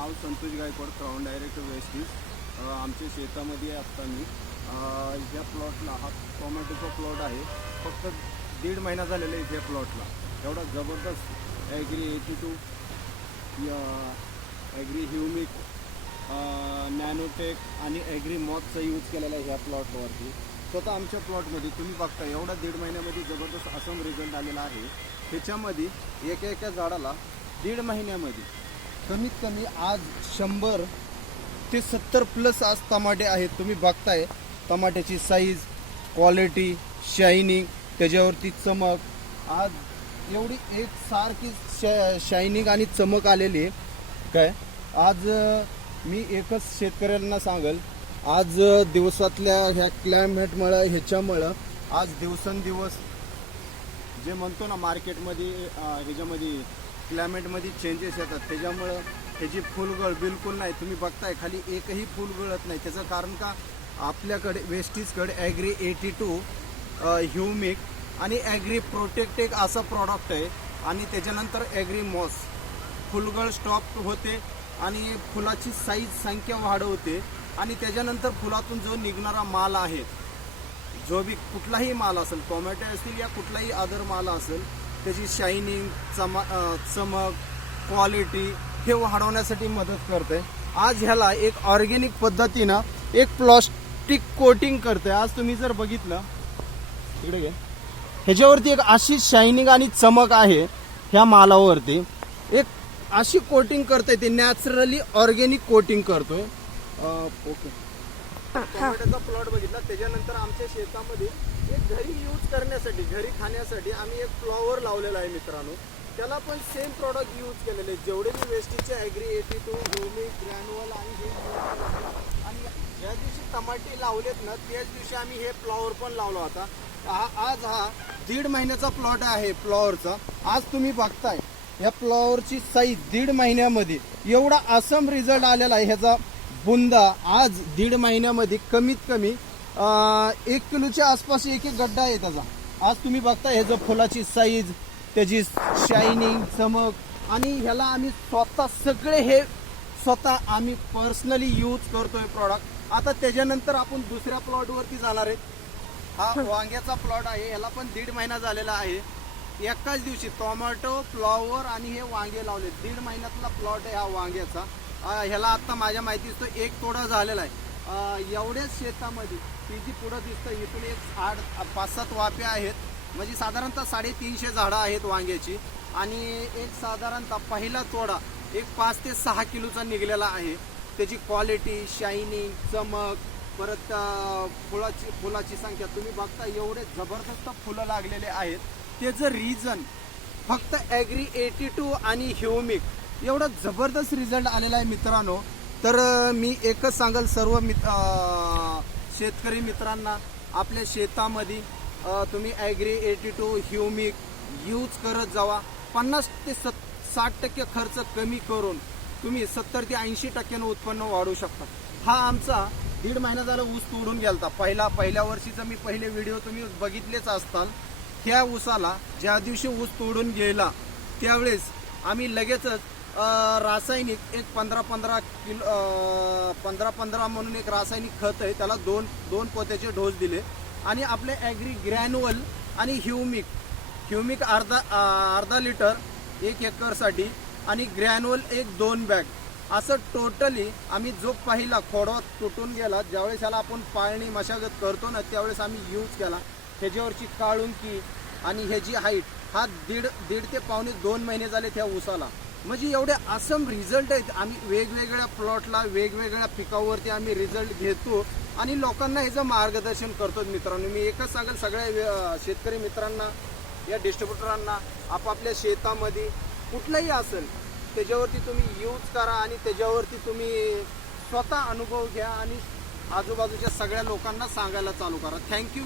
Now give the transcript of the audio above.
नाव Santosh Gaikwad, crown director Vestige. आमच्या शेतामध्ये आत्ता मी ह्या प्लॉटला हा टोमॅटोचा प्लॉट आहे। फक्त 1.5 महिना झालेला आहे ह्या प्लॉटला। एवढा जबरदस्त ॲग्री 82 ॲग्री ह्युमिक नॅनोटेक आणि ॲग्री मॉथचा यूज केलेला आहे ह्या प्लॉटवरती। स्वतः आमच्या प्लॉटमध्ये तुम्ही बघता एवढा 1.5 महिन्यामध्ये जबरदस्त असम रिझल्ट आलेला आहे। ह्याच्यामध्ये एका झाडाला 1.5 महिन्यामध्ये कमीत कमी आज 100 ते 70 प्लस आज टमाटे आहेत। तुम्ही बघताय टमाट्याची साईज, क्वालिटी, शायनिंग, त्याच्यावरती चमक, आज एवढी एक सारखी शायनिंग आणि चमक आलेली आहे। काय आज मी एकच शेतकऱ्यांना सांगेल, आज दिवसातल्या ह्या क्लायमेटमुळे ह्याच्यामुळं आज दिवसेंदिवस जे म्हणतो ना मार्केटमध्ये ह्याच्यामध्ये क्लायमेटमध्ये चेंजेस येतात, त्याच्यामुळं ह्याची फुलगळ बिलकुल नाही। तुम्ही बघताय खाली एकही फुल गळत नाही। त्याचं कारण का आपल्याकडे वेस्टीजकडे ॲग्री 82 ह्युमिक आणि ॲग्री प्रोटेक्ट एक असा प्रॉडक्ट आहे आणि त्याच्यानंतर ॲग्री मॉस फुलगळ स्टॉप होते आणि फुलाची साईज संख्या वाढवते आणि त्याच्यानंतर फुलातून जो निघणारा माल आहे, जो बी कुठलाही माल असेल, टोमॅटो असतील या कुठलाही अदर माल असेल, त्याची शायनिंग, चमक, क्वालिटी हे वाढवण्यासाठी मदत करते। आज ह्याला एक ऑर्गॅनिक पद्धतीनं एक प्लास्टिक कोटिंग करते। आज तुम्ही जर बघितलं इकडे घे, ह्याच्यावरती एक अशी शायनिंग आणि चमक आहे, ह्या मालावरती एक अशी कोटिंग करते, ते नॅचरली ऑर्गॅनिक कोटिंग करतोय। ओके, टोमॅटोचा प्लॉट बघितला, त्याच्यानंतर आमच्या शेतामध्ये एक घरी यूज करण्यासाठी, घरी खाण्यासाठी आम्ही एक फ्लॉवर लावलेला आहे मित्रांनो। त्याला पण सेम प्रॉडक्ट यूज केलेले, जेवढे मी वेस्टीजचे ॲग्री 82 ह्युमिक ग्रॅन्युअल आणि हे आणि ज्या दिवशी टमाटे लावलेत ना त्याच दिवशी आम्ही हे फ्लॉवर पण लावला होता। आज हा 1.5 महिन्याचा प्लॉट आहे फ्लॉवरचा। आज तुम्ही बघताय या फ्लॉवरची साईज 1.5 महिन्यामध्ये एवढा असम रिझल्ट आलेला आहे। ह्याचा बुंदा आज 1.5 महिन्यामध्ये कमीत कमी 1 किलोच्या आसपास एक गड्डा आहे त्याचा। आज तुम्ही बघताय ह्याचं फुलाची साईज, त्याची शायनिंग, चमक आणि ह्याला आम्ही स्वतः आम्ही पर्सनली यूज करतोय प्रॉडक्ट। आता त्याच्यानंतर आपण दुसऱ्या प्लॉटवरती जाणार आहे। हा वांग्याचा प्लॉट आहे, ह्याला पण 1.5 महिना झालेला आहे। एकाच दिवशी टोमॅटो, फ्लॉवर आणि हे वांगे लावले। 1.5 महिन्यातला प्लॉट आहे हा वांग्याचा। ह्याला आता माझ्या माहितीच तो 1 तोडा झालेला आहे। एवढ्याच शेतामध्ये ती जी पुढं दिसतं इथून एक 5-7 वाफे आहेत, म्हणजे साधारणतः 350 झाडं आहेत वांग्याची आणि एक साधारणतः पहिला तोडा एक 5 ते 6 किलोचा निघलेला आहे। त्याची क्वालिटी, शायनिंग, चमक, परत फुलाची संख्या तुम्ही बघता एवढे जबरदस्त फुलं लागलेले आहेत। त्याचं रिझन फक्त ॲग्री 82 आणि ह्युमिक एवढा जबरदस्त रिझल्ट आलेला आहे मित्रांनो। तर मी एकच सांगेल सर्व शेतकरी मित्रांना, आपल्या शेतामध्ये तुम्ही ॲग्री 82 ह्युमिक यूज करत जावा। 50 ते 60% खर्च कमी करून तुम्ही 70 ते 80% उत्पन्न वाढवू शकता। हा आमचा 1.5 महिना झाला ऊस तोडून गेलता। पहिल्या वर्षीचा मी पहिले व्हिडिओ तुम्ही बघितलेच असताल। त्या ऊसाला ज्या दिवशी ऊस तोडून गेला त्यावेळेस आम्ही लगेचच रासायनिक एक 15 किलो 15 म्हणून एक रासायनिक खत आहे, त्याला दोन पोत्याचे डोस दिले आणि आपले ॲग्री ग्रॅन्युअल आणि ह्युमिक अर्धा लिटर 1 एकरसाठी आणि ग्रॅन्युअल 2 बॅग असं टोटली आम्ही जो पहिला खोडवा तुटून गेला, ज्यावेळेस ह्याला आपण पाळणी मशागत करतो ना त्यावेळेस आम्ही यूज केला। ह्याच्यावरची काळुंकी आणि ह्याची हाईट हा 1.5 ते पावणे 2 महिने झाले त्या ऊसाला। म्हणजे एवढे असम रिझल्ट आहेत। आम्ही वेगवेगळ्या प्लॉटला, वेगवेगळ्या पिकावरती आम्ही रिझल्ट घेतो आणि लोकांना ह्याचं मार्गदर्शन करतो। मित्रांनो, मी एकच सांगेल सगळ्या शेतकरी मित्रांना, या डिस्ट्रीब्युटरांना, आपापल्या शेतामध्ये कुठलंही असेल त्याच्यावरती तुम्ही यूज करा आणि त्याच्यावरती तुम्ही स्वतः अनुभव घ्या आणि आजूबाजूच्या सगळ्या लोकांना सांगायला चालू करा। थँक्यू।